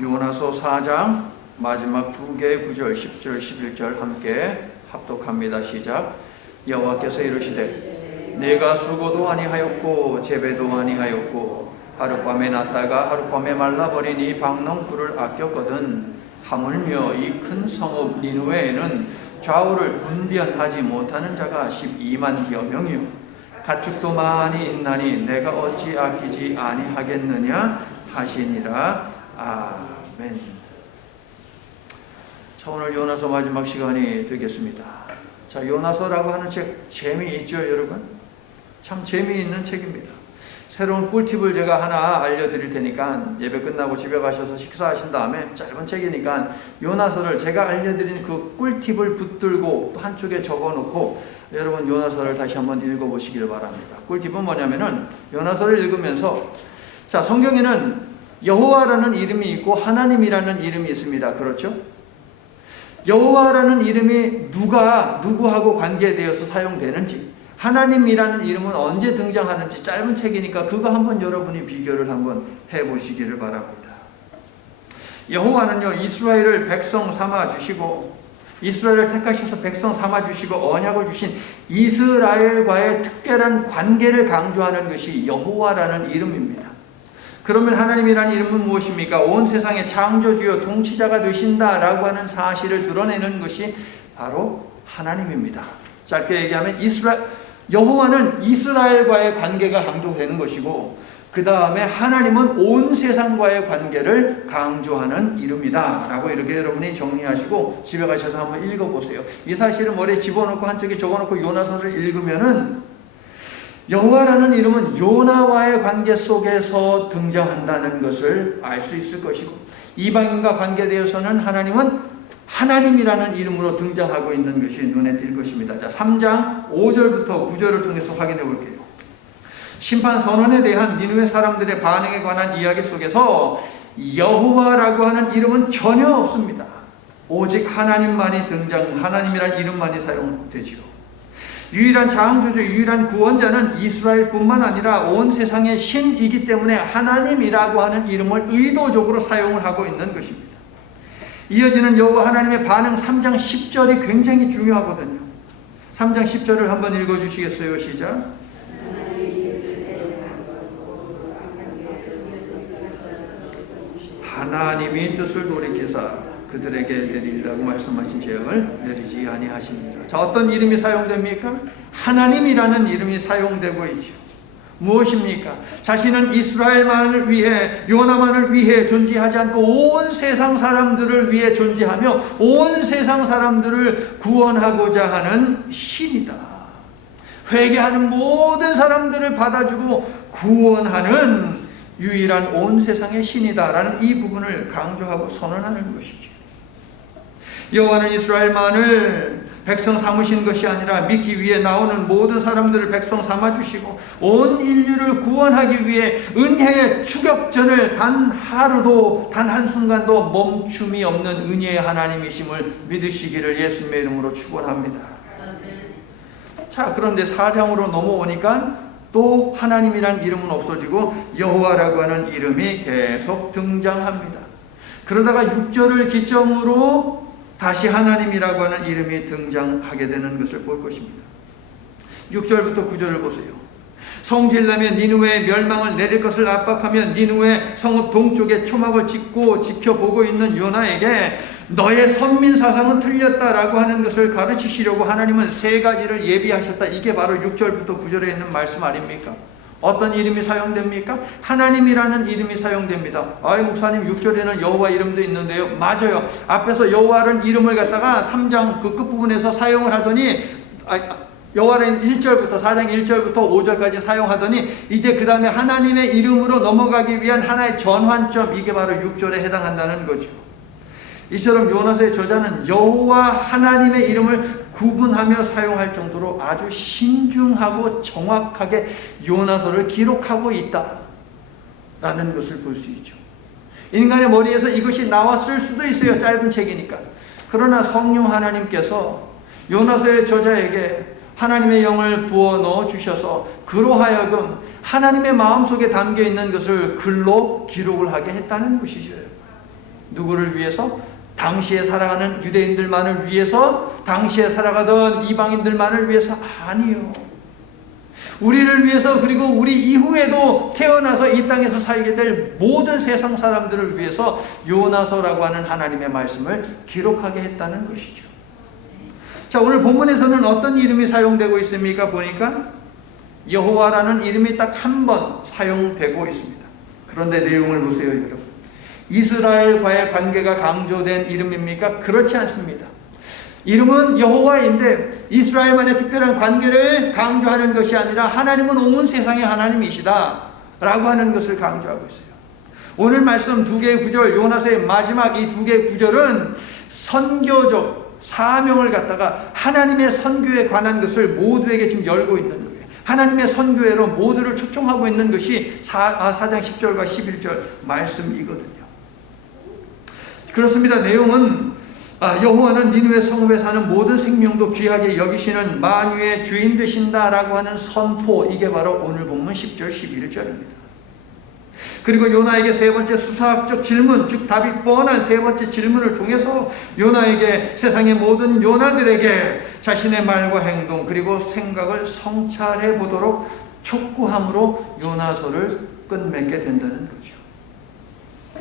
요나서 4장 마지막 두 개의 구절 10절 11절 함께 합독합니다. 시작. 여호와께서 이르시되 내가 수고도 아니하였고 재배도 아니하였고 하룻밤에 났다가 하룻밤에 말라버린 이 박농풀을 아꼈거든 하물며 이 큰 성읍 니느웨에는 좌우를 분변하지 못하는 자가 12만여 명이요 가축도 많이 있나니 내가 어찌 아끼지 아니하겠느냐 하시니라. 아멘. 자, 오늘 요나서 마지막 시간이 되겠습니다. 자, 요나서라고 하는 책 재미있죠, 여러분? 참 재미있는 책입니다. 새로운 꿀팁을 제가 하나 알려드릴 테니까 예배 끝나고 집에 가셔서 식사하신 다음에 짧은 책이니까 요나서를 제가 알려드린 그 꿀팁을 붙들고 또 한쪽에 적어놓고 여러분 요나서를 다시 한번 읽어보시길 바랍니다. 꿀팁은 뭐냐면은 요나서를 읽으면서 자, 성경에는 여호와라는 이름이 있고 하나님이라는 이름이 있습니다. 그렇죠? 여호와라는 이름이 누구하고 관계되어서 사용되는지, 하나님이라는 이름은 언제 등장하는지 짧은 책이니까 그거 한번 여러분이 비교를 한번 해보시기를 바랍니다. 여호와는요, 이스라엘을 백성 삼아 주시고 이스라엘을 택하셔서 백성 삼아 주시고 언약을 주신 이스라엘과의 특별한 관계를 강조하는 것이 여호와라는 이름입니다. 그러면 하나님이라는 이름은 무엇입니까? 온 세상의 창조주요 통치자가 되신다라고 하는 사실을 드러내는 것이 바로 하나님입니다. 짧게 얘기하면 여호와는 이스라엘과의 관계가 강조되는 것이고 그 다음에 하나님은 온 세상과의 관계를 강조하는 이름이다 라고 이렇게 여러분이 정리하시고 집에 가셔서 한번 읽어보세요. 이 사실을 머리에 집어넣고 한쪽에 적어놓고 요나서를 읽으면은 여호와라는 이름은 요나와의 관계 속에서 등장한다는 것을 알 수 있을 것이고 이방인과 관계되어서는 하나님은 하나님이라는 이름으로 등장하고 있는 것이 눈에 띌 것입니다. 자, 3장 5절부터 9절을 통해서 확인해 볼게요. 심판 선언에 대한 니느웨 사람들의 반응에 관한 이야기 속에서 여호와라고 하는 이름은 전혀 없습니다. 오직 하나님만이 하나님이라는 이름만이 사용되지요. 유일한 창조주, 유일한 구원자는 이스라엘뿐만 아니라 온 세상의 신이기 때문에 하나님이라고 하는 이름을 의도적으로 사용을 하고 있는 것입니다. 이어지는 여호와 하나님의 반응 3장 10절이 굉장히 중요하거든요. 3장 10절을 한번 읽어주시겠어요? 시작. 하나님이 뜻을 돌이키사 그들에게 내리라고 말씀하신 재앙을 내리지 아니하십니다. 자, 어떤 이름이 사용됩니까? 하나님이라는 이름이 사용되고 있죠. 무엇입니까? 자신은 이스라엘만을 위해, 요나만을 위해 존재하지 않고 온 세상 사람들을 위해 존재하며 온 세상 사람들을 구원하고자 하는 신이다. 회개하는 모든 사람들을 받아주고 구원하는 유일한 온 세상의 신이다라는 이 부분을 강조하고 선언하는 것이죠. 여호와는 이스라엘만을 백성 삼으신 것이 아니라 믿기 위해 나오는 모든 사람들을 백성 삼아주시고 온 인류를 구원하기 위해 은혜의 추격전을 단 하루도 단 한순간도 멈춤이 없는 은혜의 하나님이심을 믿으시기를 예수님의 이름으로 축원합니다. 자, 그런데 4장으로 넘어오니까 또 하나님이란 이름은 없어지고 여호와라고 하는 이름이 계속 등장합니다. 그러다가 6절을 기점으로 다시 하나님이라고 하는 이름이 등장하게 되는 것을 볼 것입니다. 6절부터 9절을 보세요. 성질내며 니느웨의 멸망을 내릴 것을 압박하며 니느웨 성읍 동쪽에 초막을 짓고 지켜보고 있는 요나에게 너의 선민 사상은 틀렸다라고 하는 것을 가르치시려고 하나님은 세 가지를 예비하셨다. 이게 바로 6절부터 9절에 있는 말씀 아닙니까? 어떤 이름이 사용됩니까? 하나님이라는 이름이 사용됩니다. 아이 목사님 6절에는 여호와 이름도 있는데요. 맞아요. 앞에서 여호와라는 이름을 갖다가 3장 그 끝부분에서 사용을 하더니 여호와는 1절부터 4장 1절부터 5절까지 사용하더니 이제 그 다음에 하나님의 이름으로 넘어가기 위한 하나의 전환점, 이게 바로 6절에 해당한다는 거죠. 이처럼 요나서의 저자는 여호와 하나님의 이름을 구분하며 사용할 정도로 아주 신중하고 정확하게 요나서를 기록하고 있다라는 것을 볼 수 있죠. 인간의 머리에서 이것이 나왔을 수도 있어요. 짧은 책이니까. 그러나 성령 하나님께서 요나서의 저자에게 하나님의 영을 부어 넣어 주셔서 그로 하여금 하나님의 마음속에 담겨 있는 것을 글로 기록을 하게 했다는 것이죠. 누구를 위해서? 당시에 살아가는 유대인들만을 위해서? 당시에 살아가던 이방인들만을 위해서? 아니요. 우리를 위해서, 그리고 우리 이후에도 태어나서 이 땅에서 살게 될 모든 세상 사람들을 위해서 요나서라고 하는 하나님의 말씀을 기록하게 했다는 것이죠. 자, 오늘 본문에서는 어떤 이름이 사용되고 있습니까? 보니까 여호와라는 이름이 딱 한 번 사용되고 있습니다. 그런데 내용을 보세요, 여러분. 이스라엘과의 관계가 강조된 이름입니까? 그렇지 않습니다. 이름은 여호와인데 이스라엘만의 특별한 관계를 강조하는 것이 아니라 하나님은 온 세상의 하나님이시다 라고 하는 것을 강조하고 있어요. 오늘 말씀 두 개의 구절, 요나서의 마지막 이 두 개의 구절은 선교적 사명을 갖다가 하나님의 선교에 관한 것을 모두에게 지금 열고 있는 거예요. 하나님의 선교회로 모두를 초청하고 있는 것이 4장 10절과 11절 말씀이거든요. 그렇습니다. 내용은 여호와는 니느웨 성읍에 사는 모든 생명도 귀하게 여기시는 만유의 주인 되신다라고 하는 선포, 이게 바로 오늘 본문 10절 11절입니다. 그리고 요나에게 세 번째 수사학적 질문, 즉 답이 뻔한 세 번째 질문을 통해서 요나에게 세상의 모든 요나들에게 자신의 말과 행동 그리고 생각을 성찰해 보도록 촉구함으로 요나서를 끝맺게 된다는 거죠.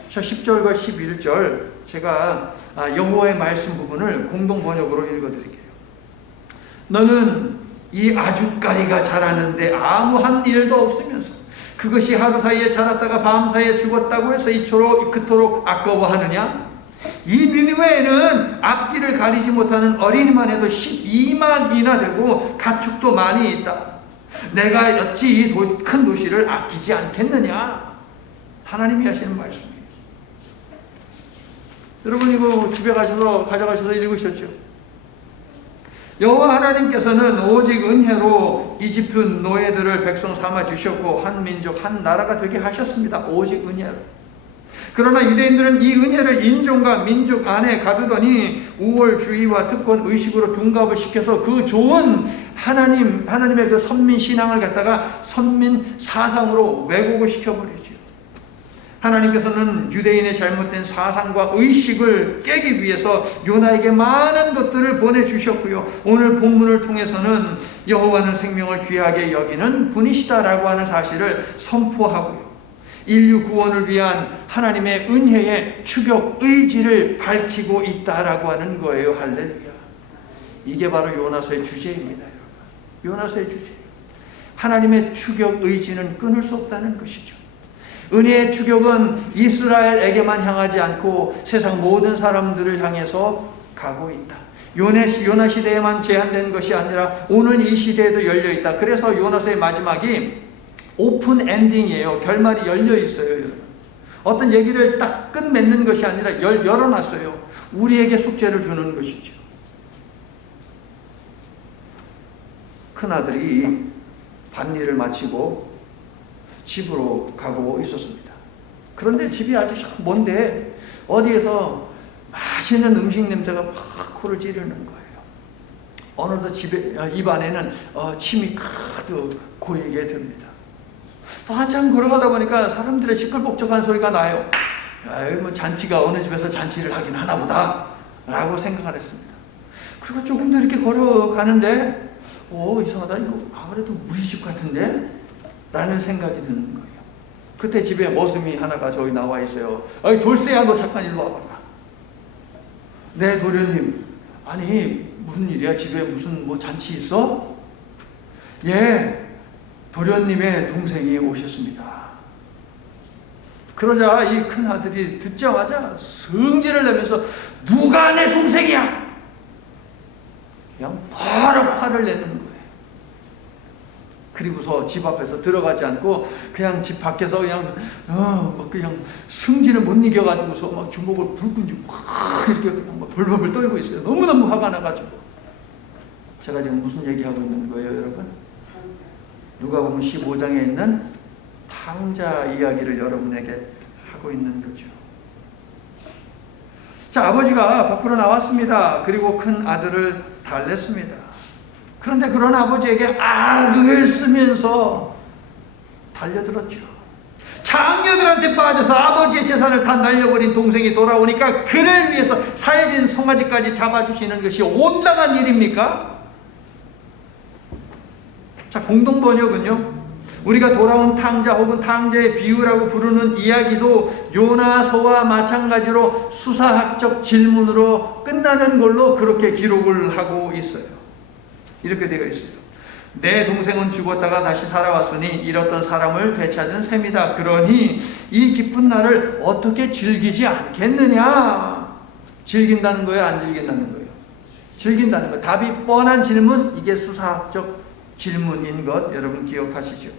자, 10절과 11절 제가 여호와의 말씀 부분을 공동 번역으로 읽어드릴게요. 너는 이 아주까리가 자라는데 아무 한 일도 없으면서 그것이 하루 사이에 자랐다가 밤 사이에 죽었다고 해서 이토록 그토록 아까워하느냐? 이 니느웨에는 앞뒤를 가리지 못하는 어린이만 해도 12만이나 되고 가축도 많이 있다. 내가 어찌 이 큰 도시를 아끼지 않겠느냐? 하나님이 하시는 말씀이에요. 여러분 이거 집에 가져가셔서 읽으셨죠? 여호와 하나님께서는 오직 은혜로 이집트 노예들을 백성 삼아 주셨고 한 민족 한 나라가 되게 하셨습니다. 오직 은혜로. 그러나 유대인들은 이 은혜를 인종과 민족 안에 가두더니 우월주의와 특권 의식으로 둔갑을 시켜서 그 좋은 하나님의 그 선민 신앙을 갖다가 선민 사상으로 왜곡을 시켜버리죠. 하나님께서는 유대인의 잘못된 사상과 의식을 깨기 위해서 요나에게 많은 것들을 보내주셨고요. 오늘 본문을 통해서는 여호와는 생명을 귀하게 여기는 분이시다라고 하는 사실을 선포하고요. 인류 구원을 위한 하나님의 은혜의 추격 의지를 밝히고 있다라고 하는 거예요. 할렐루야. 이게 바로 요나서의 주제입니다. 요나서의 주제. 하나님의 추격 의지는 끊을 수 없다는 것이죠. 은혜의 추격은 이스라엘에게만 향하지 않고 세상 모든 사람들을 향해서 가고 있다. 요나 시대에만 제한된 것이 아니라 오늘 이 시대에도 열려 있다. 그래서 요나서의 마지막이 오픈 엔딩이에요. 결말이 열려 있어요. 여러분. 어떤 얘기를 딱 끝맺는 것이 아니라 열어놨어요. 우리에게 숙제를 주는 것이죠. 큰아들이 밭일을 마치고 집으로 가고 있었습니다. 그런데 집이 아주 먼데 어디에서 맛있는 음식 냄새가 막 코를 찌르는 거예요. 어느덧 입 안에는 침이 가득 고이게 됩니다. 또 한참 걸어가다 보니까 사람들의 시끌벅적한 소리가 나요. 뭐 잔치가 어느 집에서 잔치를 하긴 하나 보다 라고 생각을 했습니다. 그리고 조금 더 이렇게 걸어가는데 이상하다. 이거 아무래도 우리 집 같은데? 라는 생각이 드는 거예요. 그때 집에 머슴이 하나가 저기 나와 있어요. 돌쇠야, 너 잠깐 일로 와봐라. 네, 도련님. 아니, 무슨 일이야? 집에 무슨 잔치 있어? 예, 도련님의 동생이 오셨습니다. 그러자 이 큰아들이 듣자마자 성질을 내면서 누가 내 동생이야? 그냥 바로 화를 내는 거예요. 그리고서 집 앞에서 들어가지 않고 그냥 집 밖에서 그냥 승질을 못 이겨가지고서 막 주먹을 불끈 쥐고 막 이렇게 그냥 막 벌벌 떨고 있어요. 너무너무 화가 나가지고. 제가 지금 무슨 얘기하고 있는 거예요, 여러분? 누가복음 15장에 있는 탕자 이야기를 여러분에게 하고 있는 거죠. 자, 아버지가 밖으로 나왔습니다. 그리고 큰 아들을 달랬습니다. 그런데 그런 아버지에게 악을 쓰면서 달려들었죠. 장녀들한테 빠져서 아버지의 재산을 다 날려버린 동생이 돌아오니까 그를 위해서 살진 송아지까지 잡아주시는 것이 온당한 일입니까? 자, 공동번역은요, 우리가 돌아온 탕자 혹은 탕자의 비유라고 부르는 이야기도 요나서와 마찬가지로 수사학적 질문으로 끝나는 걸로 그렇게 기록을 하고 있어요. 이렇게 되어 있어요. 내 동생은 죽었다가 다시 살아왔으니 잃었던 사람을 되찾은 셈이다. 그러니 이 기쁜 날을 어떻게 즐기지 않겠느냐? 즐긴다는 거예요? 안 즐긴다는 거예요? 즐긴다는 거예요. 답이 뻔한 질문, 이게 수사학적 질문인 것 여러분 기억하시죠?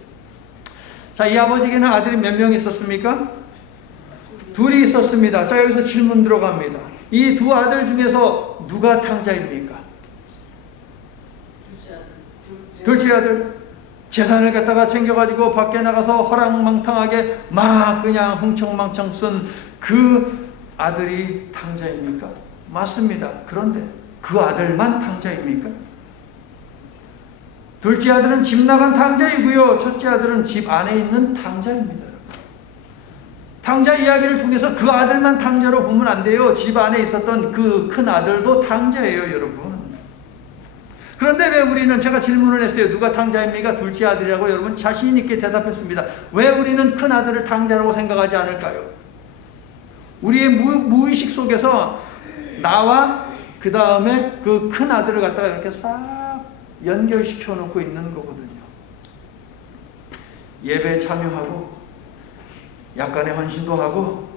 자, 이 아버지에게는 아들이 몇 명 있었습니까? 둘이 있었습니다. 자, 여기서 질문 들어갑니다. 이 두 아들 중에서 누가 탕자입니까? 둘째 아들. 재산을 갖다가 챙겨가지고 밖에 나가서 허랑망탕하게 막 그냥 흥청망청 쓴 그 아들이 탕자입니까? 맞습니다. 그런데 그 아들만 탕자입니까? 둘째 아들은 집 나간 탕자이고요. 첫째 아들은 집 안에 있는 탕자입니다. 탕자 이야기를 통해서 그 아들만 탕자로 보면 안 돼요. 집 안에 있었던 그 큰 아들도 탕자예요, 여러분. 그런데 왜 우리는, 제가 질문을 했어요. 누가 탕자입니까? 둘째 아들이라고 여러분 자신 있게 대답했습니다. 왜 우리는 큰 아들을 탕자라고 생각하지 않을까요? 우리의 무의식 속에서 나와 그 다음에 그 큰 아들을 갖다가 이렇게 싹 연결시켜 놓고 있는 거거든요. 예배에 참여하고 약간의 헌신도 하고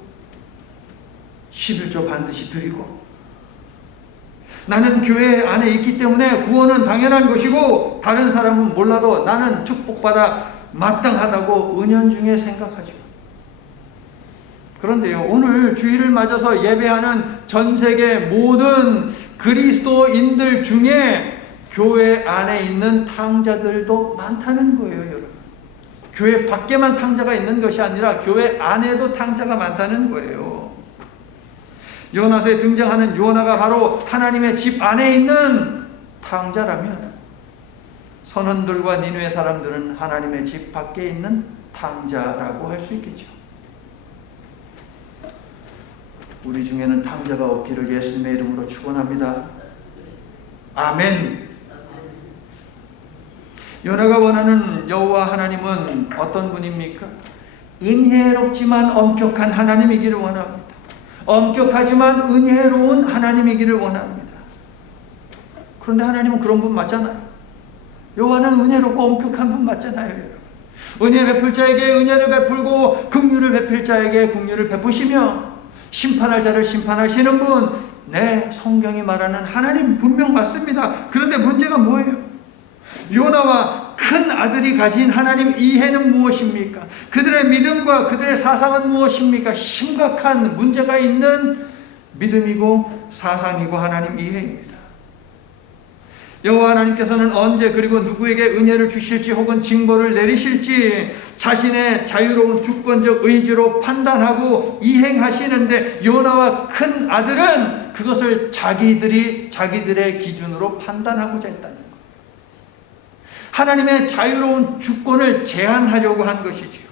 11조 반드시 드리고, 나는 교회 안에 있기 때문에 구원은 당연한 것이고 다른 사람은 몰라도 나는 축복받아 마땅하다고 은연중에 생각하죠. 그런데요, 오늘 주일을 맞아서 예배하는 전 세계 모든 그리스도인들 중에 교회 안에 있는 탕자들도 많다는 거예요, 여러분. 교회 밖에만 탕자가 있는 것이 아니라 교회 안에도 탕자가 많다는 거예요. 요나서에 등장하는 요나가 바로 하나님의 집 안에 있는 탕자라면, 선원들과 니느웨 사람들은 하나님의 집 밖에 있는 탕자라고 할 수 있겠죠. 우리 중에는 탕자가 없기를 예수님의 이름으로 축원합니다. 아멘. 요나가 원하는 여호와 하나님은 어떤 분입니까? 은혜롭지만 엄격한 하나님이기를 원합니다. 엄격하지만 은혜로운 하나님이기를 원합니다. 그런데 하나님은 그런 분 맞잖아요. 여호와는 은혜롭고 엄격한 분 맞잖아요, 여러분. 은혜 베풀 자에게 은혜를 베풀고 긍휼을 베풀 자에게 긍휼을 베푸시며 심판할 자를 심판하시는 분, 네, 성경이 말하는 하나님 분명 맞습니다. 그런데 문제가 뭐예요? 요나와 큰 아들이 가진 하나님 이해는 무엇입니까? 그들의 믿음과 그들의 사상은 무엇입니까? 심각한 문제가 있는 믿음이고 사상이고 하나님 이해입니다. 여호와 하나님께서는 언제 그리고 누구에게 은혜를 주실지 혹은 징벌을 내리실지 자신의 자유로운 주권적 의지로 판단하고 이행하시는데, 요나와 큰 아들은 그것을 자기들의 기준으로 판단하고자 했다는 거예요. 하나님의 자유로운 주권을 제한하려고 한 것이지요.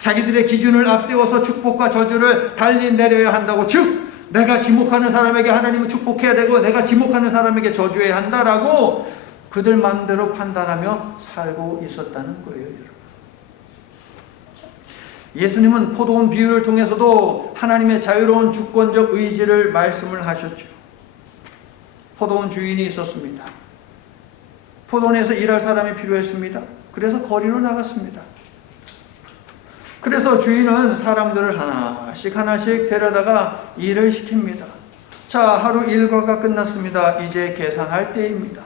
자기들의 기준을 앞세워서 축복과 저주를 달리 내려야 한다고, 즉 내가 지목하는 사람에게 하나님은 축복해야 되고 내가 지목하는 사람에게 저주해야 한다라고 그들 마음대로 판단하며 살고 있었다는 거예요, 여러분. 예수님은 포도원 비유를 통해서도 하나님의 자유로운 주권적 의지를 말씀을 하셨죠. 포도원 주인이 있었습니다. 포도원에서 일할 사람이 필요했습니다. 그래서 거리로 나갔습니다. 그래서 주인은 사람들을 하나씩 데려다가 일을 시킵니다. 자, 하루 일과가 끝났습니다. 이제 계산할 때입니다.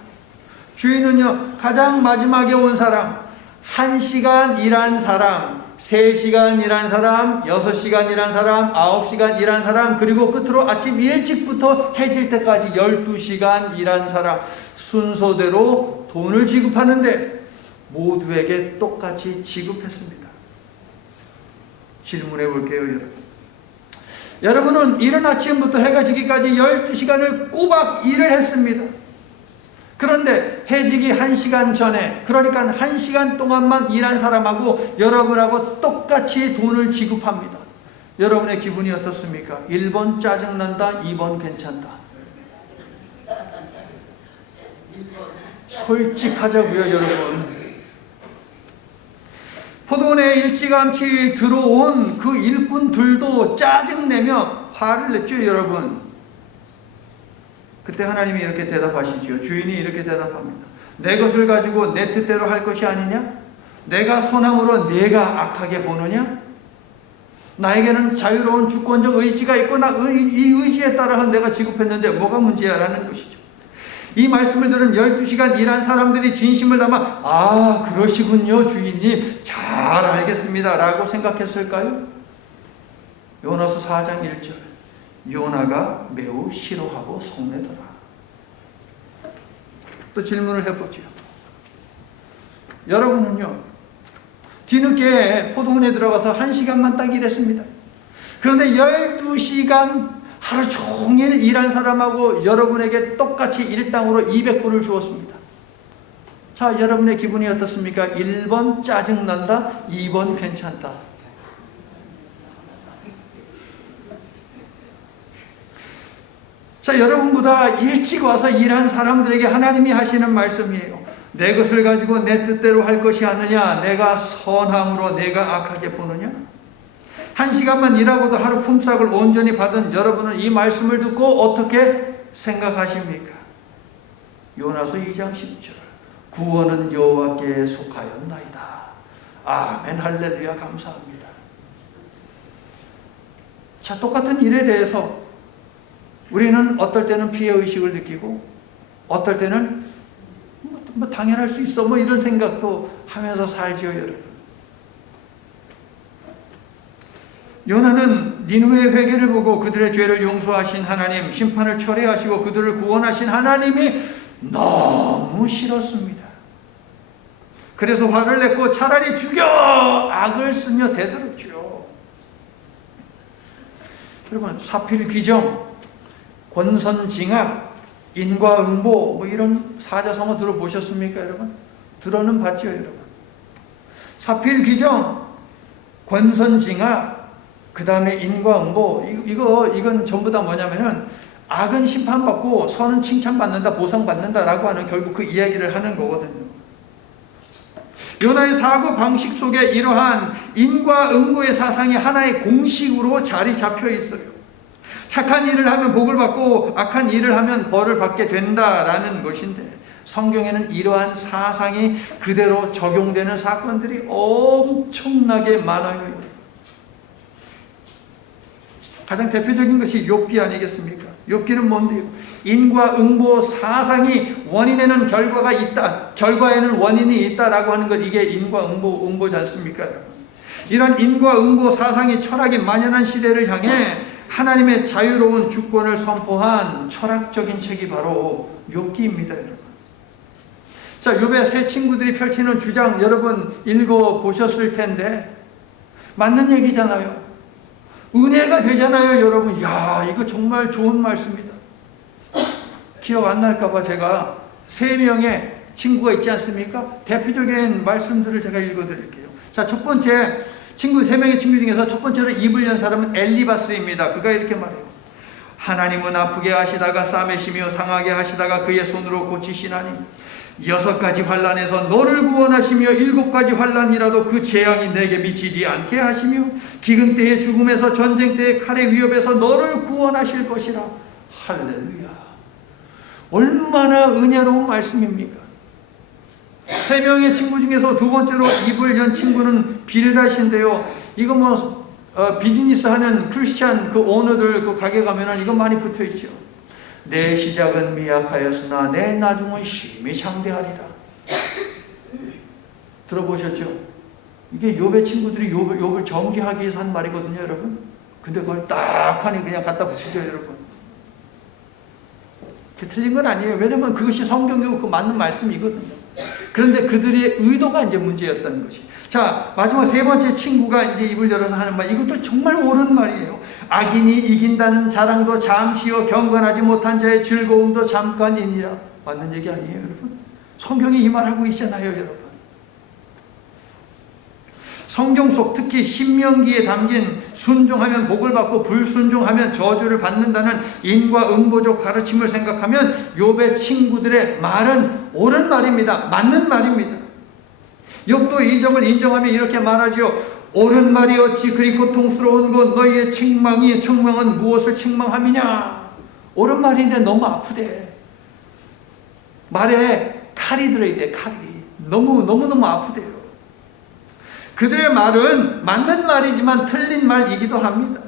주인은요, 가장 마지막에 온 사람, 1시간 일한 사람, 3시간 일한 사람, 6시간 일한 사람, 9시간 일한 사람, 그리고 끝으로 아침 일찍부터 해질 때까지 12시간 일한 사람, 순서대로 돈을 지급하는데 모두에게 똑같이 지급했습니다. 질문해 볼게요, 여러분. 여러분은 이른 아침부터 해가 지기까지 12시간을 꼬박 일을 했습니다. 그런데 해지기 1시간 전에, 그러니까 1시간 동안만 일한 사람하고 여러분하고 똑같이 돈을 지급합니다. 여러분의 기분이 어떻습니까? 1번 짜증난다, 2번 괜찮다. 솔직하자고요, 여러분. 포도원에 일찌감치 들어온 그 일꾼들도 짜증내며 화를 냈죠, 여러분. 그때 하나님이 이렇게 대답하시죠. 주인이 이렇게 대답합니다. 내 것을 가지고 내 뜻대로 할 것이 아니냐? 내가 선함으로 내가 악하게 보느냐? 나에게는 자유로운 주권적 의지가 있고 이 의지에 따라 내가 지급했는데 뭐가 문제야? 라는 것이죠. 이 말씀을 들은 12시간 일한 사람들이 진심을 담아 아, 그러시군요, 주인님. 잘 알겠습니다. 라고 생각했을까요? 요나서 4장 1절. 요나가 매우 싫어하고 성내더라. 또 질문을 해보죠. 여러분은요, 뒤늦게 포도원에 들어가서 1시간만 딱 일했습니다. 그런데 12시간 하루 종일 일한 사람하고 여러분에게 똑같이 일당으로 200불을 주었습니다. 자, 여러분의 기분이 어떻습니까? 1번 짜증난다, 2번 괜찮다. 자, 여러분보다 일찍 와서 일한 사람들에게 하나님이 하시는 말씀이에요. 내 것을 가지고 내 뜻대로 할 것이 아니냐? 내가 선함으로 내가 악하게 보느냐? 1시간만 일하고도 하루 품삯을 온전히 받은 여러분은 이 말씀을 듣고 어떻게 생각하십니까? 요나서 2장 10절. 구원은 여호와께 속하였나이다. 아멘, 할렐루야, 감사합니다. 자, 똑같은 일에 대해서 우리는 어떨 때는 피해의식을 느끼고 어떨 때는 뭐 당연할 수 있어 뭐 이런 생각도 하면서 살죠, 여러분. 요나는 니느웨의 회개를 보고 그들의 죄를 용서하신 하나님, 심판을 철회하시고 그들을 구원하신 하나님이 너무 싫었습니다. 그래서 화를 냈고 차라리 죽여! 악을 쓰며 대들었죠. 여러분, 사필귀정, 권선징악, 인과응보 뭐 이런 사자성어 들어보셨습니까, 여러분? 들어는 봤죠, 여러분? 사필귀정, 권선징악, 그 다음에 인과응보, 이건 전부 다 뭐냐면은 악은 심판받고 선은 칭찬받는다, 보상받는다라고 하는 결국 그 이야기를 하는 거거든요. 요나의 사고 방식 속에 이러한 인과응보의 사상이 하나의 공식으로 자리 잡혀 있어요. 착한 일을 하면 복을 받고 악한 일을 하면 벌을 받게 된다라는 것인데, 성경에는 이러한 사상이 그대로 적용되는 사건들이 엄청나게 많아요. 가장 대표적인 것이 욥기 아니겠습니까? 욥기는 뭔데요? 인과응보 사상이 원인에는 결과가 있다, 결과에는 원인이 있다라고 하는 것, 이게 인과응보지 않습니까? 이런 인과응보 사상이 철학이 만연한 시대를 향해 하나님의 자유로운 주권을 선포한 철학적인 책이 바로 욥기입니다, 여러분. 자, 욥의 세 친구들이 펼치는 주장 여러분 읽어보셨을 텐데 맞는 얘기잖아요. 은혜가 되잖아요, 여러분. 야, 이거 정말 좋은 말씀이다. 기억 안 날까봐 제가 3명의 친구가 있지 않습니까? 대표적인 말씀들을 제가 읽어드릴게요. 자, 첫 번째 친구, 3명의 친구 중에서 첫 번째로 입을 연 사람은 엘리바스입니다. 그가 이렇게 말해요. 하나님은 아프게 하시다가 싸매시며 상하게 하시다가 그의 손으로 고치시나니 6가지 환난에서 너를 구원하시며 7가지 환난이라도 그 재앙이 내게 미치지 않게 하시며 기근 때의 죽음에서 전쟁 때의 칼의 위협에서 너를 구원하실 것이라. 할렐루야. 얼마나 은혜로운 말씀입니까? 3명의 친구 중에서 두 번째로 입을 연 친구는 빌닷인데요. 이거 뭐 비즈니스 하는 크리스찬 그 오너들 그 가게 가면은 이거 많이 붙어 있죠. 내 시작은 미약하였으나 내 나중은 심히 장대하리라. 들어보셨죠? 이게 욥의 친구들이 욥을 정죄하기 위해서 한 말이거든요, 여러분. 근데 그걸 딱 하니 그냥 갖다 붙이죠, 여러분. 틀린 건 아니에요. 왜냐면 그것이 성경이고 그 맞는 말씀이거든요. 그런데 그들의 의도가 이제 문제였다는 것이. 자, 마지막 3번째 친구가 이제 입을 열어서 하는 말, 이것도 정말 옳은 말이에요. 악인이 이긴다는 자랑도 잠시요 경건하지 못한 자의 즐거움도 잠깐이니라. 맞는 얘기 아니에요, 여러분? 성경이 이 말하고 있잖아요, 여러분. 성경 속 특히 신명기에 담긴 순종하면 복을 받고 불순종하면 저주를 받는다는 인과응보적 가르침을 생각하면 욥의 친구들의 말은 옳은 말입니다. 맞는 말입니다. 욥도 이 점을 인정하며 이렇게 말하지요. 옳은 말이 어찌 그리 고통스러운 것, 너희의 책망은 무엇을 책망함이냐. 옳은 말인데 너무 아프대. 말에 칼이 들어야 돼. 칼이 너무 아프대요. 그들의 말은 맞는 말이지만 틀린 말이기도 합니다.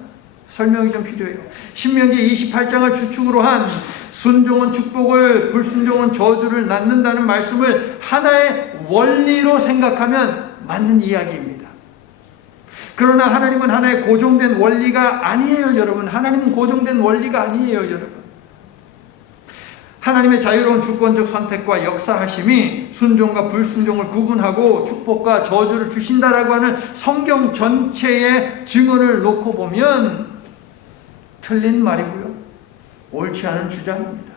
설명이 좀 필요해요. 신명기 28장을 주축으로 한 순종은 축복을, 불순종은 저주를 낳는다는 말씀을 하나의 원리로 생각하면 맞는 이야기입니다. 그러나 하나님은 하나의 고정된 원리가 아니에요, 여러분. 하나님은 고정된 원리가 아니에요, 여러분. 하나님의 자유로운 주권적 선택과 역사하심이 순종과 불순종을 구분하고 축복과 저주를 주신다라고 하는 성경 전체의 증언을 놓고 보면 틀린 말이고요, 옳지 않은 주장입니다.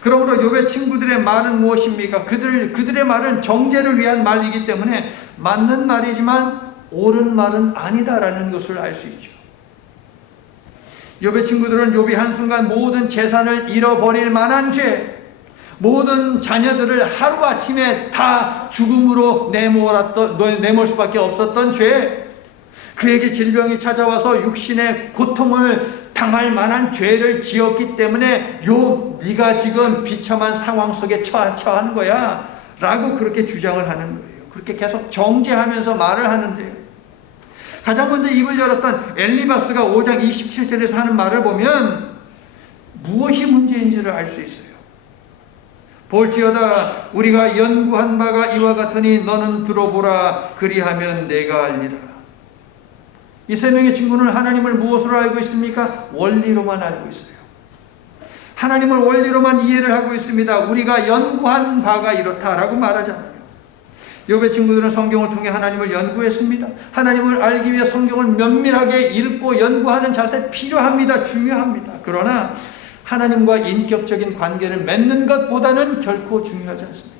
그러므로 욥의 친구들의 말은 무엇입니까? 그들의 말은 정죄를 위한 말이기 때문에 맞는 말이지만 옳은 말은 아니다라는 것을 알 수 있죠. 욥의 친구들은 욥이 한순간 모든 재산을 잃어버릴 만한 죄, 모든 자녀들을 하루아침에 다 죽음으로 내몰 수밖에 없었던 죄, 그에게 질병이 찾아와서 육신의 고통을 당할 만한 죄를 지었기 때문에 욥, 네가 지금 비참한 상황 속에 처한 거야 라고 그렇게 주장을 하는 거예요. 그렇게 계속 정죄하면서 말을 하는데요. 가장 먼저 입을 열었던 엘리바스가 5장 27절에서 하는 말을 보면 무엇이 문제인지를 알 수 있어요. 볼지어다 우리가 연구한 바가 이와 같으니 너는 들어보라. 그리하면 내가 알리라. 이 세 명의 친구는 하나님을 무엇으로 알고 있습니까? 원리로만 알고 있어요. 하나님을 원리로만 이해를 하고 있습니다. 우리가 연구한 바가 이렇다라고 말하잖아요. 욥의 친구들은 성경을 통해 하나님을 연구했습니다. 하나님을 알기 위해 성경을 면밀하게 읽고 연구하는 자세 필요합니다. 중요합니다. 그러나 하나님과 인격적인 관계를 맺는 것보다는 결코 중요하지 않습니다.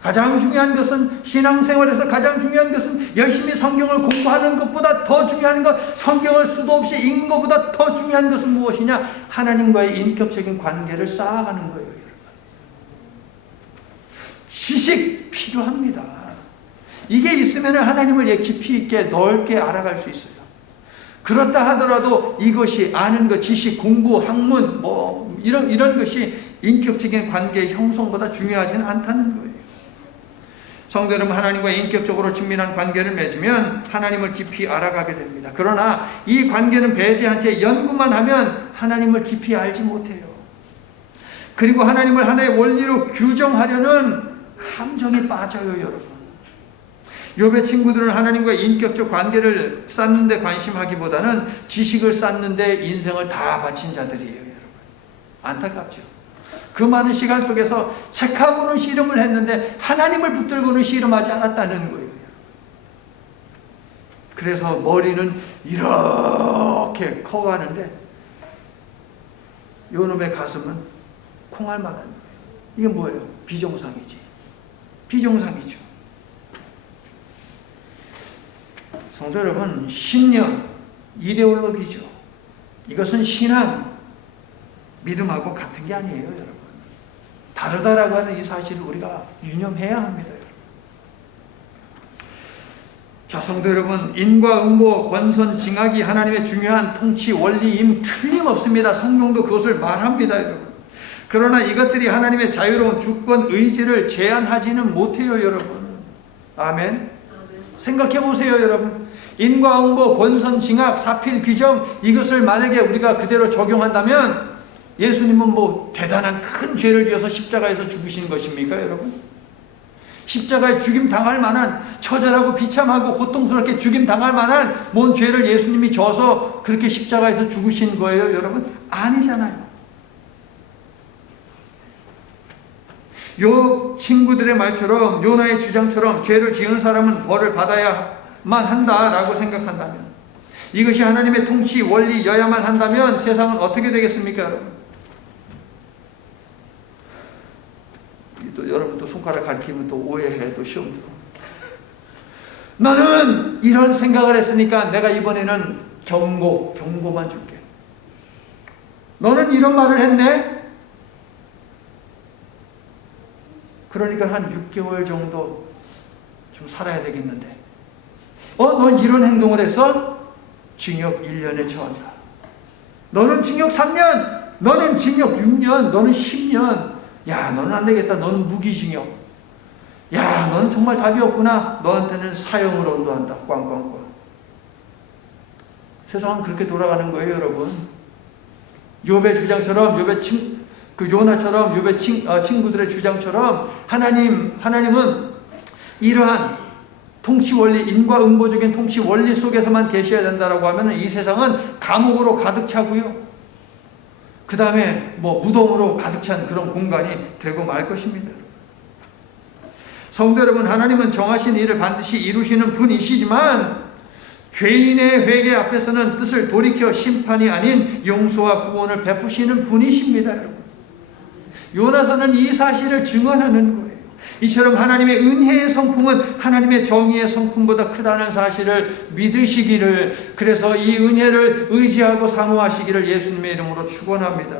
가장 중요한 것은, 신앙생활에서 가장 중요한 것은 열심히 성경을 공부하는 것보다 더 중요한 것, 성경을 수도 없이 읽는 것보다 더 중요한 것은 무엇이냐? 하나님과의 인격적인 관계를 쌓아가는 거예요. 지식 필요합니다. 이게 있으면 하나님을 깊이 있게 넓게 알아갈 수 있어요. 그렇다 하더라도 이것이 아는 것, 지식, 공부, 학문 이런 것이 인격적인 관계의 형성보다 중요하지는 않다는 거예요. 성도 여러분, 하나님과 인격적으로 친밀한 관계를 맺으면 하나님을 깊이 알아가게 됩니다. 그러나 이 관계는 배제한 채 연구만 하면 하나님을 깊이 알지 못해요. 그리고 하나님을 하나의 원리로 규정하려는 함정에 빠져요, 여러분. 욥의 친구들은 하나님과 인격적 관계를 쌓는 데 관심하기보다는 지식을 쌓는 데 인생을 다 바친 자들이에요, 여러분. 안타깝죠. 그 많은 시간 속에서 책하고는 씨름을 했는데 하나님을 붙들고는 씨름하지 않았다는 거예요. 그래서 머리는 이렇게 커가는데 요놈의 가슴은 콩알만한 거예요. 이게 뭐예요? 비정상이지. 비정상이죠. 성도 여러분, 신념, 이데올로기죠. 이것은 신앙, 믿음하고 같은 게 아니에요, 여러분. 다르다라고 하는 이 사실을 우리가 유념해야 합니다, 여러분. 자, 성도 여러분, 인과응보, 권선징악이 하나님의 중요한 통치 원리임 틀림없습니다. 성경도 그것을 말합니다, 여러분. 그러나 이것들이 하나님의 자유로운 주권 의지를 제한하지는 못해요, 여러분. 아멘. 생각해 보세요, 여러분. 인과응보, 권선징악, 사필귀정, 이것을 만약에 우리가 그대로 적용한다면 예수님은 대단한 큰 죄를 지어서 십자가에서 죽으신 것입니까, 여러분? 십자가에 죽임 당할 만한, 처절하고 비참하고 고통스럽게 죽임 당할 만한 뭔 죄를 예수님이 져서 그렇게 십자가에서 죽으신 거예요, 여러분? 아니잖아요. 요 친구들의 말처럼, 요나의 주장처럼 죄를 지은 사람은 벌을 받아야만 한다라고 생각한다면, 이것이 하나님의 통치 원리여야만 한다면 세상은 어떻게 되겠습니까, 여러분? 또 여러분 또 손가락 가리키면 또 오해해 또 시험 들어. 너는 이런 생각을 했으니까 내가 이번에는 경고만 줄게. 너는 이런 말을 했네? 그러니까 한 6개월 정도 좀 살아야 되겠는데. 너 이런 행동을 했어? 징역 1년에 처한다. 너는 징역 3년, 너는 징역 6년, 너는 10년. 야, 너는 안 되겠다. 너는 무기징역. 야, 너는 정말 답이 없구나. 너한테는 사형을 언도한다. 꽝꽝꽝. 세상은 그렇게 돌아가는 거예요, 여러분. 욥의 주장처럼, 요나처럼, 욥의 친구들의 주장처럼 하나님은 이러한 통치 원리, 인과응보적인 통치 원리 속에서만 계셔야 된다라고 하면 이 세상은 감옥으로 가득 차고요. 그 다음에 무덤으로 가득 찬 그런 공간이 되고 말 것입니다. 성도 여러분, 하나님은 정하신 일을 반드시 이루시는 분이시지만 죄인의 회개 앞에서는 뜻을 돌이켜 심판이 아닌 용서와 구원을 베푸시는 분이십니다, 여러분. 요나서는 이 사실을 증언하는 거예요. 이처럼 하나님의 은혜의 성품은 하나님의 정의의 성품보다 크다는 사실을 믿으시기를, 그래서 이 은혜를 의지하고 사모하시기를 예수님의 이름으로 축원합니다.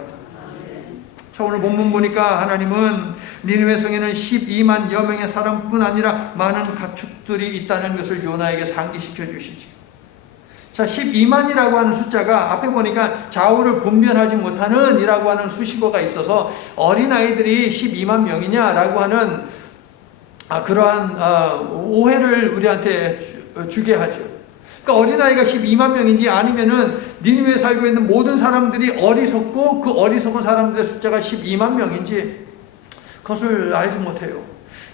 자, 오늘 본문 보니까 하나님은 니느웨 성에는 12만여 명의 사람뿐 아니라 많은 가축들이 있다는 것을 요나에게 상기시켜 주시지. 자, 12만이라고 하는 숫자가 앞에 보니까 좌우를 분별하지 못하는 이라고 하는 수식어가 있어서 어린아이들이 12만 명이냐라고 하는 그러한 오해를 우리한테 주게 하죠. 그러니까 어린아이가 12만 명인지 아니면은 니느웨에 살고 있는 모든 사람들이 어리석고 그 어리석은 사람들의 숫자가 12만 명인지 그것을 알지 못해요.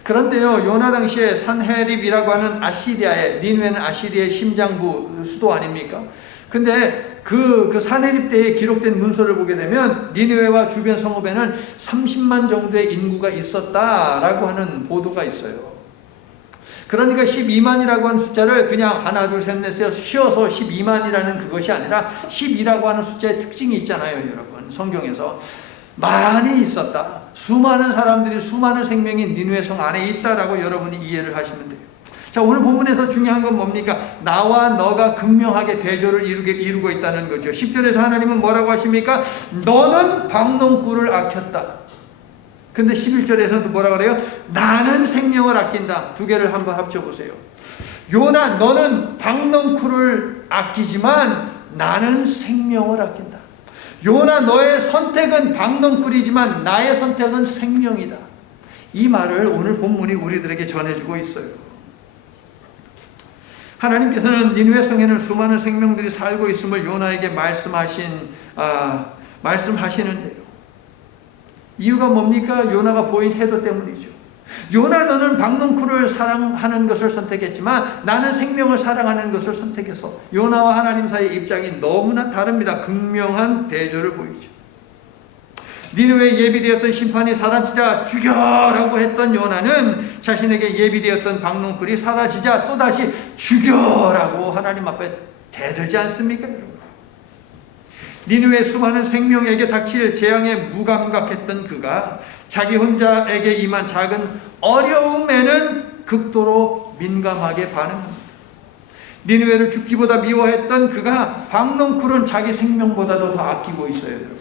그런데요, 요나 당시에 산헤립이라고 하는 니느웨는 아시리아의 심장부 수도 아닙니까? 근데 그 산헤립 때에 기록된 문서를 보게 되면 니느웨와 주변 성읍에는 30만 정도의 인구가 있었다라고 하는 보도가 있어요. 그러니까 12만이라고 하는 숫자를 그냥 하나, 둘, 셋, 넷, 쉬어서 12만이라는 그것이 아니라 12라고 하는 숫자의 특징이 있잖아요, 여러분. 성경에서. 많이 있었다. 수많은 사람들이, 수많은 생명이 니느웨 성 안에 있다라고 여러분이 이해를 하시면 돼요. 자, 오늘 본문에서 중요한 건 뭡니까? 나와 너가 극명하게 대조를 이루고 있다는 거죠. 10절에서 하나님은 뭐라고 하십니까? 너는 박농꾼을 아꼈다. 근데 11절에서도 뭐라고 그래요? 나는 생명을 아낀다. 두 개를 한번 합쳐보세요. 요나, 너는 박농꾼을 아끼지만 나는 생명을 아낀다. 요나, 너의 선택은 박농꾼이지만 나의 선택은 생명이다. 이 말을 오늘 본문이 우리들에게 전해주고 있어요. 하나님께서는 니느웨 성에는 수많은 생명들이 살고 있음을 요나에게 말씀하시는데요. 이유가 뭡니까? 요나가 보인 태도 때문이죠. 요나, 너는 박농쿨을 사랑하는 것을 선택했지만 나는 생명을 사랑하는 것을 선택해서 요나와 하나님 사이의 입장이 너무나 다릅니다. 극명한 대조를 보이죠. 니느웨에 예비되었던 심판이 사라지자 죽여라고 했던 요나는 자신에게 예비되었던 박농쿨이 사라지자 또다시 죽여라고 하나님 앞에 대들지 않습니까, 여러분? 니느웨 수많은 생명에게 닥칠 재앙에 무감각했던 그가 자기 혼자에게 임한 작은 어려움에는 극도로 민감하게 반응합니다. 니느웨를 죽기보다 미워했던 그가 박농쿨은 자기 생명보다도 더 아끼고 있어요, 여러분.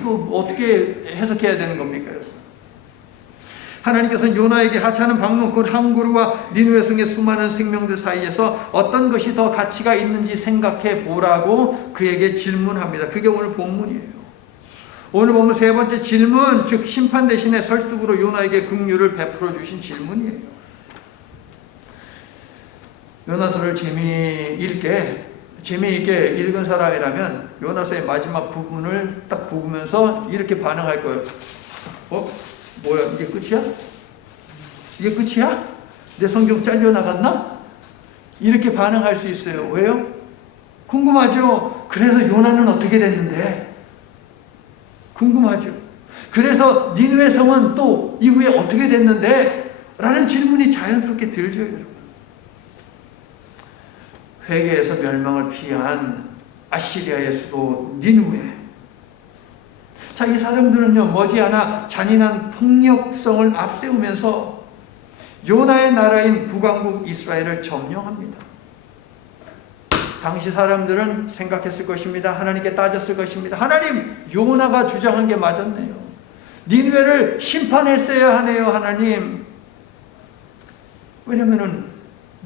이거 어떻게 해석해야 되는 겁니까, 여러분? 하나님께서는 요나에게 하찮은 박농쿨 한 그루와 니느웨 성의 수많은 생명들 사이에서 어떤 것이 더 가치가 있는지 생각해 보라고 그에게 질문합니다. 그게 오늘 본문이에요. 오늘 본문 세 번째 질문, 즉 심판 대신에 설득으로 요나에게 긍휼을 베풀어 주신 질문이에요. 요나서를 재미있게 읽은 사람이라면 요나서의 마지막 부분을 딱 보면서 이렇게 반응할 거예요. 뭐야, 이게 끝이야? 이게 끝이야? 내 성경 잘려나갔나? 이렇게 반응할 수 있어요. 왜요? 궁금하죠? 그래서 요나는 어떻게 됐는데? 궁금하죠? 그래서 니느웨 성은 또 이후에 어떻게 됐는데? 라는 질문이 자연스럽게 들죠, 여러분. 회개에서 멸망을 피한 아시리아의 수도 니느웨. 자, 이 사람들은요, 머지않아 잔인한 폭력성을 앞세우면서 요나의 나라인 북왕국 이스라엘을 점령합니다. 당시 사람들은 생각했을 것입니다. 하나님께 따졌을 것입니다. 하나님, 요나가 주장한 게 맞았네요. 니느웨를 심판했어야 하네요, 하나님. 왜냐면은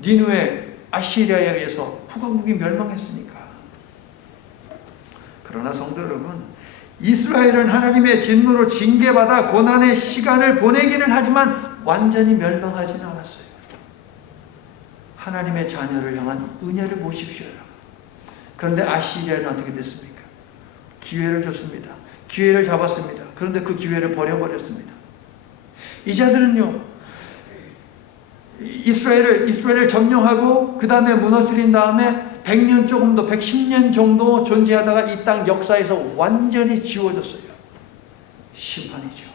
니느웨 아시리아에 의해서 북왕국이 멸망했으니까. 그러나 성도 여러분, 이스라엘은 하나님의 진노로 징계받아 고난의 시간을 보내기는 하지만 완전히 멸망하지는 않았어요. 하나님의 자녀를 향한 은혜를 보십시오. 그런데 아시리아는 어떻게 됐습니까? 기회를 줬습니다. 기회를 잡았습니다. 그런데 그 기회를 버려버렸습니다. 이 자들은요, 이스라엘을 점령하고 그 다음에 무너뜨린 다음에 100년 조금 더 110년 정도 존재하다가 이 땅 역사에서 완전히 지워졌어요. 심판이죠.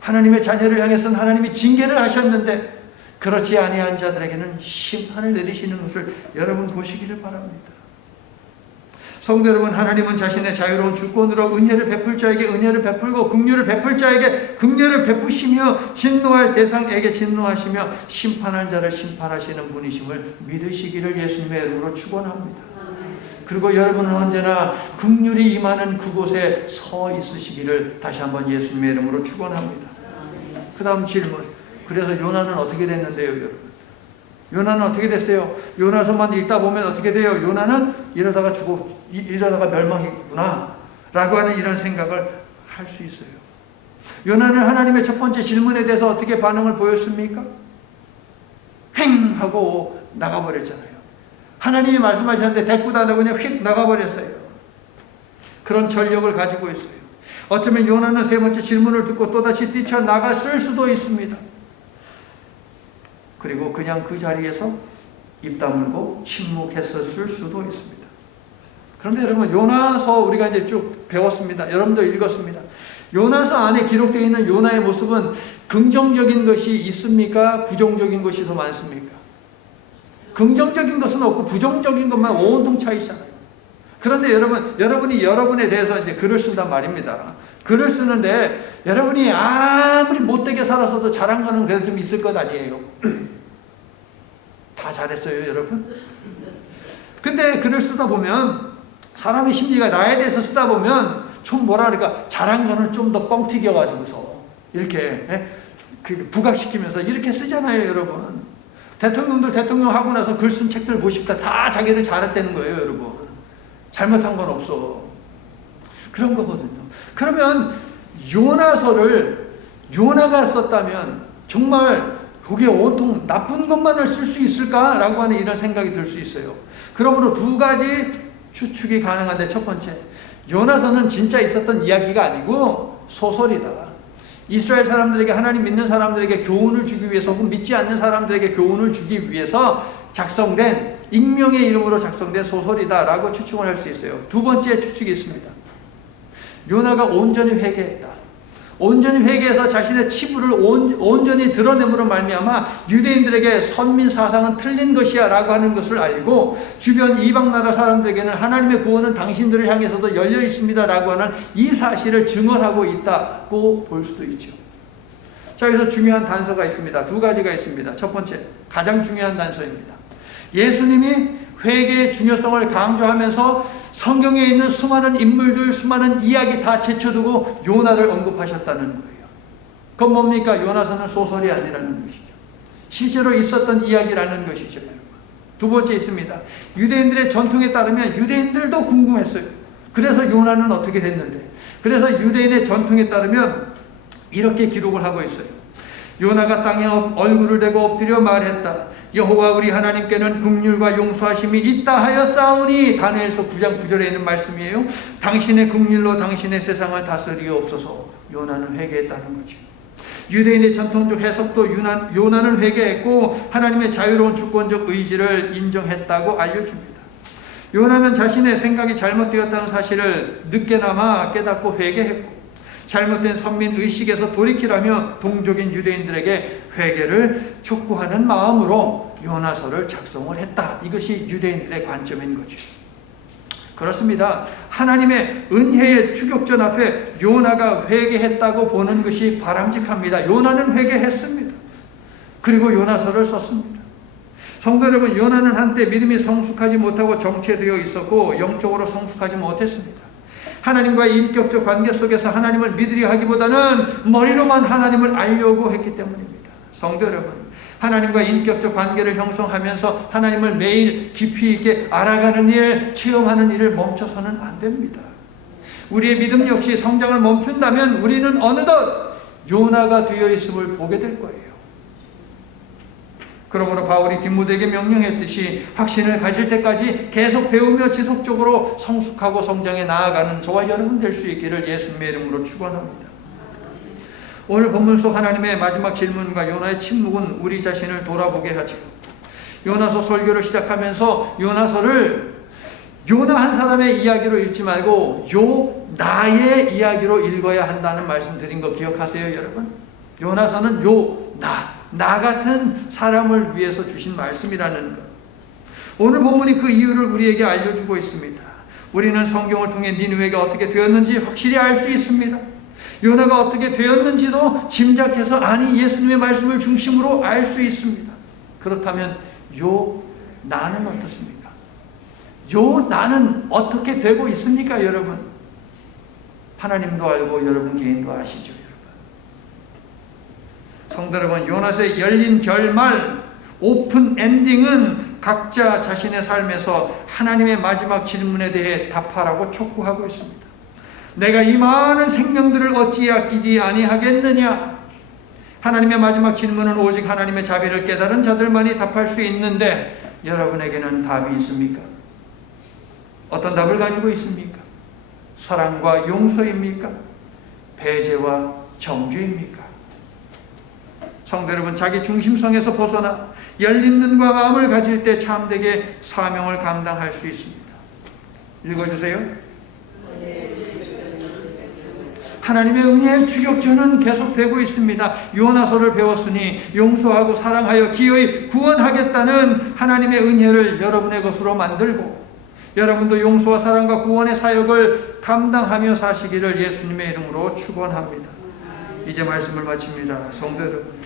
하나님의 자녀를 향해서는 하나님이 징계를 하셨는데 그렇지 아니한 자들에게는 심판을 내리시는 것을 여러분 보시기를 바랍니다. 성도 여러분, 하나님은 자신의 자유로운 주권으로 은혜를 베풀 자에게 은혜를 베풀고 긍휼을 베풀 자에게 긍휼을 베푸시며 진노할 대상에게 진노하시며 심판할 자를 심판하시는 분이심을 믿으시기를 예수님의 이름으로 축원합니다. 그리고 여러분은 언제나 긍휼이 임하는 그곳에 서 있으시기를 다시 한번 예수님의 이름으로 축원합니다. 그 다음 질문. 그래서 요나는 어떻게 됐는데요, 여러분? 요나는 어떻게 됐어요? 요나서만 읽다 보면 어떻게 돼요? 요나는 이러다가 이러다가 멸망했구나 라고 하는 이런 생각을 할 수 있어요. 요나는 하나님의 첫 번째 질문에 대해서 어떻게 반응을 보였습니까? 횡 하고 나가버렸잖아요. 하나님이 말씀하셨는데 대꾸도 안 하고 그냥 휙 나가버렸어요. 그런 전력을 가지고 있어요. 어쩌면 요나는 세 번째 질문을 듣고 또다시 뛰쳐나갔을 수도 있습니다. 그리고 그냥 그 자리에서 입 다물고 침묵했었을 수도 있습니다. 그런데 여러분, 요나서 우리가 이제 쭉 배웠습니다. 여러분도 읽었습니다. 요나서 안에 기록되어 있는 요나의 모습은 긍정적인 것이 있습니까? 부정적인 것이 더 많습니까? 긍정적인 것은 없고 부정적인 것만 온통 차 있잖아요. 그런데 여러분이 여러분에 대해서 이제 글을 쓴단 말입니다. 글을 쓰는데 여러분이 아무리 못되게 살아서도 잘한 거는 그래도 좀 있을 것 아니에요. 다 잘했어요, 여러분. 근데 글을 쓰다 보면 사람의 심리가 나에 대해서 쓰다 보면 좀 뭐라 그럴까, 잘한 거는 좀 더 뻥 튀겨가지고서 이렇게 부각시키면서 이렇게 쓰잖아요, 여러분. 대통령들 대통령 하고 나서 글 쓴 책들 보십시다. 다 자기들 잘했다는 거예요, 여러분. 잘못한 건 없어. 그런 거거든요. 그러면 요나서를 요나가 썼다면 정말 거기에 온통 나쁜 것만을 쓸 수 있을까라고 하는 이런 생각이 들 수 있어요. 그러므로 두 가지 추측이 가능한데, 첫 번째, 요나서는 진짜 있었던 이야기가 아니고 소설이다. 이스라엘 사람들에게, 하나님 믿는 사람들에게 교훈을 주기 위해서 혹은 믿지 않는 사람들에게 교훈을 주기 위해서 작성된, 익명의 이름으로 작성된 소설이다라고 추측을 할 수 있어요. 두 번째 추측이 있습니다. 요나가 온전히 회개했다. 온전히 회개해서 자신의 치부를 온전히 드러냄으로 말미암아 유대인들에게 선민 사상은 틀린 것이야 라고 하는 것을 알고 주변 이방 나라 사람들에게는 하나님의 구원은 당신들을 향해서도 열려 있습니다 라고 하는 이 사실을 증언하고 있다고 볼 수도 있죠. 자, 여기서 중요한 단서가 있습니다. 두 가지가 있습니다. 첫 번째, 가장 중요한 단서입니다. 예수님이 회개의 중요성을 강조하면서 성경에 있는 수많은 인물들, 수많은 이야기 다 제쳐두고 요나를 언급하셨다는 거예요. 그건 뭡니까? 요나서는 소설이 아니라는 것이죠. 실제로 있었던 이야기라는 것이죠. 두 번째 있습니다. 유대인들의 전통에 따르면 유대인들도 궁금했어요. 그래서 요나는 어떻게 됐는데? 그래서 유대인의 전통에 따르면 이렇게 기록을 하고 있어요. 요나가 땅에 얼굴을 대고 엎드려 말했다. 여호와 우리 하나님께는 긍휼과 용서하심이 있다 하였사오니. 다니엘서 9장 9절에 있는 말씀이에요. 당신의 긍휼로 당신의 세상을 다스리옵소서. 요나는 회개했다는 거죠. 유대인의 전통적 해석도 요나는 회개했고 하나님의 자유로운 주권적 의지를 인정했다고 알려줍니다. 요나는 자신의 생각이 잘못되었다는 사실을 늦게나마 깨닫고 회개했고 잘못된 선민 의식에서 돌이키라며 동족인 유대인들에게 회개를 촉구하는 마음으로 요나서를 작성을 했다. 이것이 유대인들의 관점인 거죠. 그렇습니다. 하나님의 은혜의 추격전 앞에 요나가 회개했다고 보는 것이 바람직합니다. 요나는 회개했습니다. 그리고 요나서를 썼습니다. 성도 여러분, 요나는 한때 믿음이 성숙하지 못하고 정체되어 있었고 영적으로 성숙하지 못했습니다. 하나님과의 인격적 관계 속에서 하나님을 믿으려 하기보다는 머리로만 하나님을 알려고 했기 때문입니다. 성도 여러분, 하나님과 인격적 관계를 형성하면서 하나님을 매일 깊이 있게 알아가는 일, 체험하는 일을 멈춰서는 안 됩니다. 우리의 믿음 역시 성장을 멈춘다면 우리는 어느덧 요나가 되어 있음을 보게 될 거예요. 그러므로 바울이 디모데에게 명령했듯이 확신을 가질 때까지 계속 배우며 지속적으로 성숙하고 성장해 나아가는 저와 여러분 될 수 있기를 예수님의 이름으로 축원합니다. 오늘 본문 속 하나님의 마지막 질문과 요나의 침묵은 우리 자신을 돌아보게 하죠. 요나서 설교를 시작하면서 요나서를 요나 한 사람의 이야기로 읽지 말고 요나의 이야기로 읽어야 한다는 말씀 드린 거 기억하세요, 여러분? 요나서는 나 같은 사람을 위해서 주신 말씀이라는 것. 오늘 본문이 그 이유를 우리에게 알려주고 있습니다. 우리는 성경을 통해 니느웨가 어떻게 되었는지 확실히 알 수 있습니다. 요나가 어떻게 되었는지도 짐작해서 아니 예수님의 말씀을 중심으로 알 수 있습니다. 그렇다면 나는 어떻습니까? 나는 어떻게 되고 있습니까, 여러분? 하나님도 알고 여러분 개인도 아시죠, 여러분. 성도 여러분, 요나서의 열린 결말, 오픈 엔딩은 각자 자신의 삶에서 하나님의 마지막 질문에 대해 답하라고 촉구하고 있습니다. 내가 이 많은 생명들을 어찌 아끼지 아니하겠느냐? 하나님의 마지막 질문은 오직 하나님의 자비를 깨달은 자들만이 답할 수 있는데 여러분에게는 답이 있습니까? 어떤 답을 가지고 있습니까? 사랑과 용서입니까? 배제와 정죄입니까? 성도 여러분, 자기 중심성에서 벗어나 열린 눈과 마음을 가질 때 참되게 사명을 감당할 수 있습니다. 읽어주세요. 하나님의 은혜의 추격전은 계속되고 있습니다. 요나서를 배웠으니 용서하고 사랑하여 기어이 구원하겠다는 하나님의 은혜를 여러분의 것으로 만들고 여러분도 용서와 사랑과 구원의 사역을 감당하며 사시기를 예수님의 이름으로 축원합니다. 이제 말씀을 마칩니다. 성도 여러분,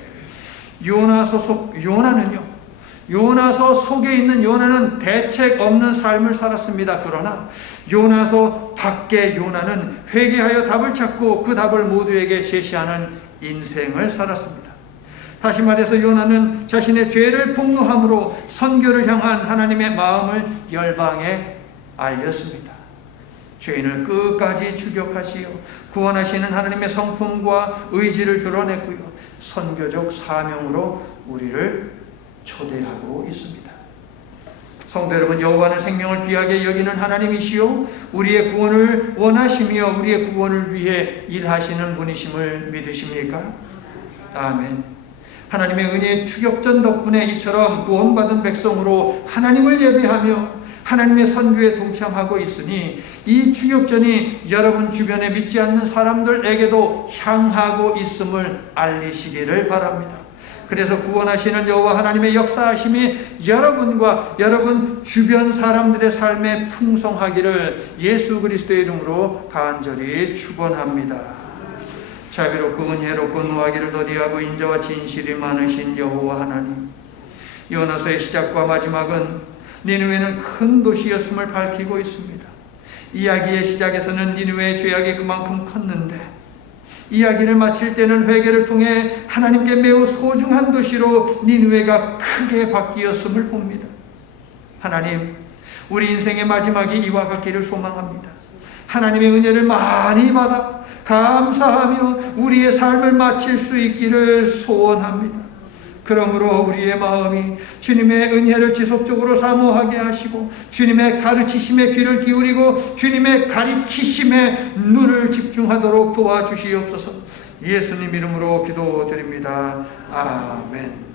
요나서 속에 있는 요나는 대책 없는 삶을 살았습니다. 그러나 요나서 밖의 요나는 회개하여 답을 찾고 그 답을 모두에게 제시하는 인생을 살았습니다. 다시 말해서 요나는 자신의 죄를 폭로함으로 선교를 향한 하나님의 마음을 열방에 알렸습니다. 죄인을 끝까지 추격하시어 구원하시는 하나님의 성품과 의지를 드러냈고요, 선교적 사명으로 우리를 초대하고 있습니다. 성도 여러분, 여호와는 생명을 귀하게 여기는 하나님이시요 우리의 구원을 원하시며 우리의 구원을 위해 일하시는 분이심을 믿으십니까? 아멘. 하나님의 은혜의 추격전 덕분에 이처럼 구원받은 백성으로 하나님을 예배하며 하나님의 선교에 동참하고 있으니 이 추격전이 여러분 주변에 믿지 않는 사람들에게도 향하고 있음을 알리시기를 바랍니다. 그래서 구원하시는 여호와 하나님의 역사하심이 여러분과 여러분 주변 사람들의 삶에 풍성하기를 예수 그리스도의 이름으로 간절히 축원합니다. 자비롭고 은혜롭고 노하기를 더디하고 인자와 진실이 많으신 여호와 하나님, 요나서의 시작과 마지막은 니느웨는 큰 도시였음을 밝히고 있습니다. 이야기의 시작에서는 니느웨의 죄악이 그만큼 컸는데 이야기를 마칠 때는 회개를 통해 하나님께 매우 소중한 도시로 니느웨가 크게 바뀌었음을 봅니다. 하나님, 우리 인생의 마지막이 이와 같기를 소망합니다. 하나님의 은혜를 많이 받아 감사하며 우리의 삶을 마칠 수 있기를 소원합니다. 그러므로 우리의 마음이 주님의 은혜를 지속적으로 사모하게 하시고 주님의 가르치심에 귀를 기울이고 주님의 가리키심에 눈을 집중하도록 도와주시옵소서. 예수님 이름으로 기도드립니다. 아멘.